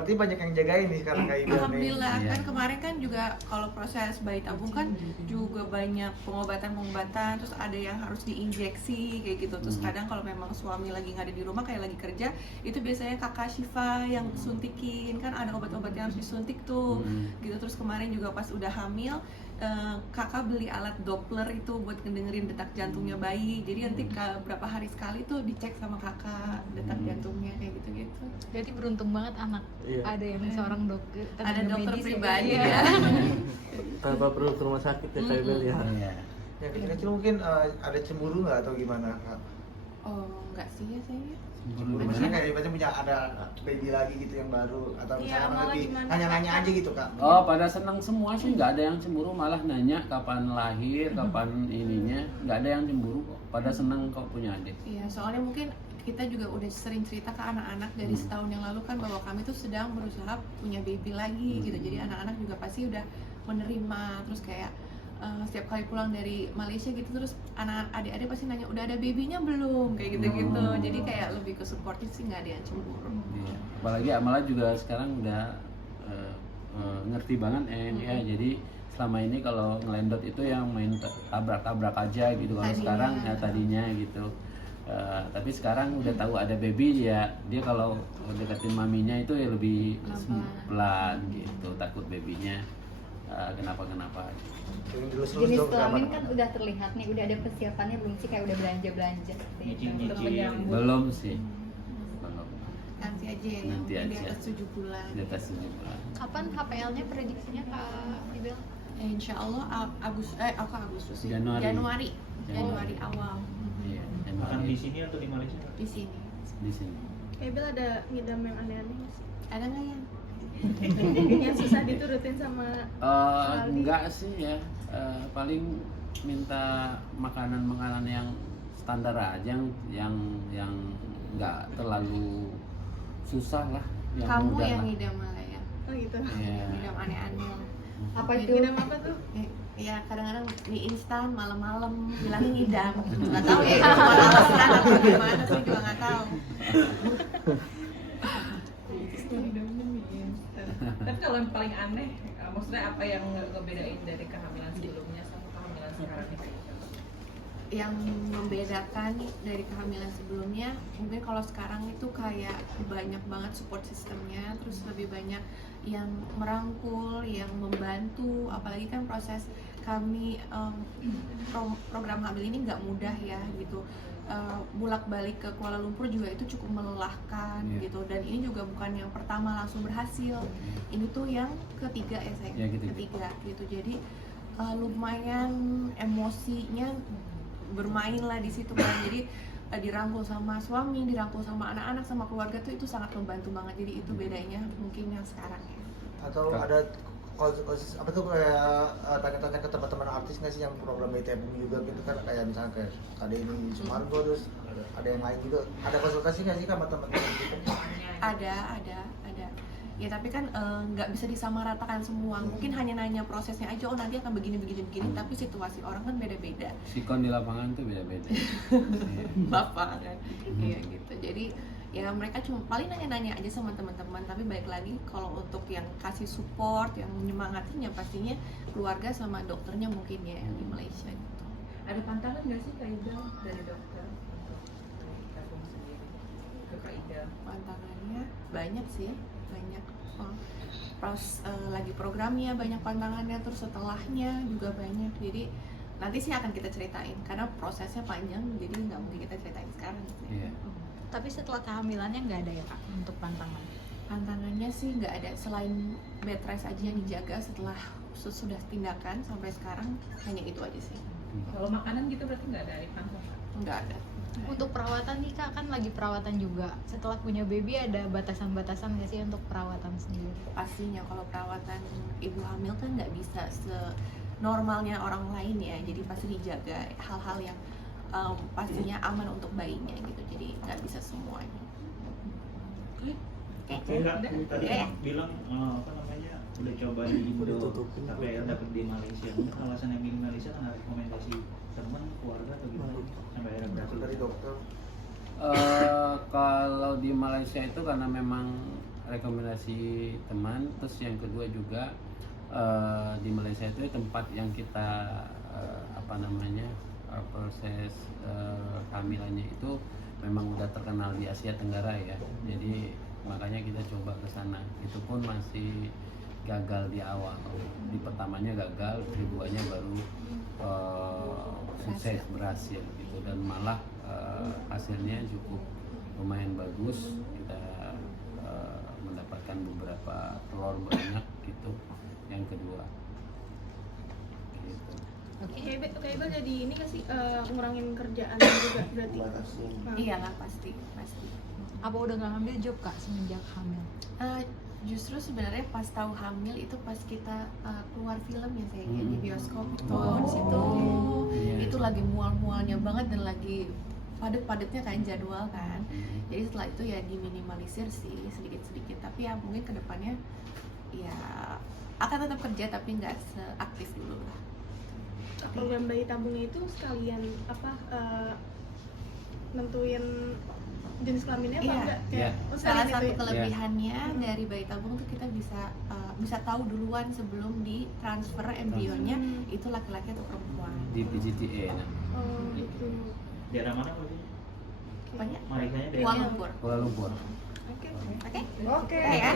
berarti banyak yang jagain nih sekarang kayak Ibel nih. Alhamdulillah Iya. kan kemarin kan juga kalau proses bayi tabung kan juga banyak pengobatan, terus ada yang harus diinjeksi kayak gitu. Terus kadang kalau memang suami lagi nggak ada di rumah kayak lagi kerja, itu biasanya kakak Syifa yang suntikin, kan ada obat-obat yang harus disuntik tuh gitu. Terus kemarin juga pas udah hamil, kakak beli alat Doppler itu buat ngedengerin detak jantungnya bayi. Jadi nanti berapa hari sekali tuh dicek sama kakak detak jantungnya kayak gitu-gitu. Jadi beruntung banget anak ada yang seorang dokter, Ada tenaga dokter medis pribadi ya. ya. Tanpa perlu ke rumah sakit ya Kak Ibel ya. Iya. Ya kecil-kecil mungkin ada cemburu nggak atau gimana Kak? Oh, enggak sih ya sayangnya. Cemburu maksudnya kayak ibaratnya punya ada baby lagi gitu yang baru atau Iya, misalnya malah lebih gimana, nanya-nanya Kak? aja gitu Kak. Oh, pada senang semua sih, nggak ada yang cemburu, malah nanya kapan lahir, kapan ininya, nggak ada yang cemburu kok. Pada senang kok punya adik. Iya, soalnya mungkin kita juga udah sering cerita ke anak-anak dari setahun yang lalu kan bahwa kami tuh sedang berusaha punya baby lagi gitu. Jadi anak-anak juga pasti udah menerima, terus kayak setiap kali pulang dari Malaysia gitu terus anak adik-adik pasti nanya udah ada babynya belum kayak gitu-gitu. Jadi kayak lebih ke supportif sih, nggak ada yang cemburu. Iya. Apalagi Amala juga sekarang udah ngerti banget ya. Jadi selama ini kalau ngelendot itu yang main tabrak-tabrak aja gitu. Kalau Tadinya. sekarang ya tadinya gitu. Tapi sekarang udah tahu ada baby dia kalau deketin maminya itu ya lebih pelan gitu, takut babynya kenapa-kenapa. Dilus-lus Jenis dong ke kelamin kamar. kan udah terlihat nih, udah ada persiapannya belum sih, kayak udah belanja-belanja gitu untuk menyambut. Belum sih. Belum. Nanti aja ya, Nanti mungkin di aja. atas 7 bulan. Di atas 7 bulan. Kapan HPL-nya prediksinya Kak Ibel? Insya Allah Agustus sih. Januari. Januari awal Iya, Bukan Januari di sini atau di Malaysia? di sini. di sini. Ibel ada ngidam yang aneh-aneh nggak sih? Ada nggak ya? Yang susah diturutin sama Enggak sih ya. Paling minta makanan-makanan yang standar aja, yang nggak terlalu susah lah, yang Kamu mudah yang lah. ngidam malah ya. oh gitu. Iya. Ngidam aneh-aneh lah. Apa itu? Ngidam apa tuh? Ya kadang-kadang mie instan malam-malam bilangnya ngidam. Nggak tahu ya itu cuma alasan atau gimana sih juga nggak tahu. Tapi kalau yang paling aneh, maksudnya apa yang ngebedain dari kehamilan sebelumnya sama kehamilan sekarang itu? Yang membedakan dari kehamilan sebelumnya mungkin kalau sekarang itu kayak banyak banget support sistemnya, terus lebih banyak yang merangkul, yang membantu, apalagi kan proses kami program hamil ini nggak mudah ya gitu. Bolak-balik ke Kuala Lumpur juga itu cukup melelahkan gitu, dan ini juga bukan yang pertama langsung berhasil, ini tuh yang ketiga ya saya, ketiga gitu. Jadi lumayan emosinya bermain lah di situ kan. Jadi dirangkul sama suami, dirangkul sama anak-anak, sama keluarga tuh itu sangat membantu banget. Jadi itu bedanya mungkin yang sekarang ya. Atau ada apa tuh kayak tanya-tanya ke teman-teman artis nggak sih yang program bayi tabung juga gitu kan, kayak misalnya kayak ada ini Sumargo, terus ada yang lain juga, ada konsultasi nggak sih sama teman-teman gitu? Ada ya, tapi kan nggak bisa disamaratakan semua, mungkin hanya nanya prosesnya aja, oh nanti akan begini, tapi situasi orang kan beda-beda. Sikon di lapangan tuh beda-beda. Bapak kan iya gitu. Jadi ya mereka cuma paling nanya-nanya aja sama teman-teman, tapi balik lagi kalau untuk yang kasih support, yang menyemangatinya pastinya keluarga sama dokternya mungkin ya yang di Malaysia gitu. Ada pantangan nggak sih Kak Ida dari dokter untuk tabung sendiri ke Kak Ida? Pantangannya banyak sih, banyak. Lagi programnya banyak pantangannya, terus setelahnya juga banyak. Jadi nanti sih akan kita ceritain karena prosesnya panjang, jadi nggak mungkin kita ceritain sekarang gitu ya. Iya. Tapi setelah kehamilannya nggak ada ya Kak untuk pantangan? Pantangannya sih nggak ada, selain bed rest aja yang dijaga setelah sudah tindakan sampai sekarang, hanya itu aja sih. Kalau makanan gitu berarti nggak ada pantang? Nggak ada. Untuk perawatan nih Kak, kan lagi perawatan juga. Setelah punya baby ada batasan-batasan nggak sih untuk perawatan sendiri? Pastinya kalau perawatan ibu hamil kan nggak bisa senormalnya orang lain ya, jadi pasti dijaga hal-hal yang pastinya aman untuk bayinya gitu, jadi nggak bisa semuanya. Kak, tadi bilang apa namanya udah coba di Indo tapi dapat di Malaysia. Mungkin alasan yang di Malaysia karena rekomendasi teman, keluarga atau gimana sampai akhirnya berhasil Dari dokter. Kalau di Malaysia itu karena memang rekomendasi teman. Terus yang kedua juga di Malaysia itu tempat yang kita proses kehamilannya itu memang udah terkenal di Asia Tenggara ya. Jadi makanya kita coba ke sana. Itu pun masih gagal di awal. Di pertamanya gagal, keduanya baru sukses berhasil gitu, dan malah hasilnya cukup lumayan bagus. Kita mendapatkan beberapa telur banyak gitu. Yang kedua gitu. Kayak Ibel jadi ini nggak sih ngurangin kerjaan juga berarti? Iyalah pasti. Apa udah nggak ngambil job Kak semenjak hamil? Justru sebenarnya pas tahu hamil itu pas kita keluar film ya saya di bioskop itu Oh. di situ Iya. itu lagi mual-mualnya banget dan lagi padet-padetnya kan jadwal kan. Jadi setelah itu ya diminimalisir sih sedikit-sedikit, tapi ya mungkin kedepannya ya akan tetap kerja tapi nggak seaktif dulu lah. Program bayi tabungnya itu sekalian nentuin jenis kelaminnya apa Iya. enggak? Iya. Salah sekalian satu itu ya? kelebihannya dari bayi tabung tuh kita bisa tahu duluan sebelum di transfer embrionya itu laki-laki atau perempuan. Di PGTA Oh gitu. Daerah mana berarti? Banyak. Malaysianya daerah Kuala Lumpur. Kuala Lumpur. Oke. Oke. Oke. Ya.